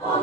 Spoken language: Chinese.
我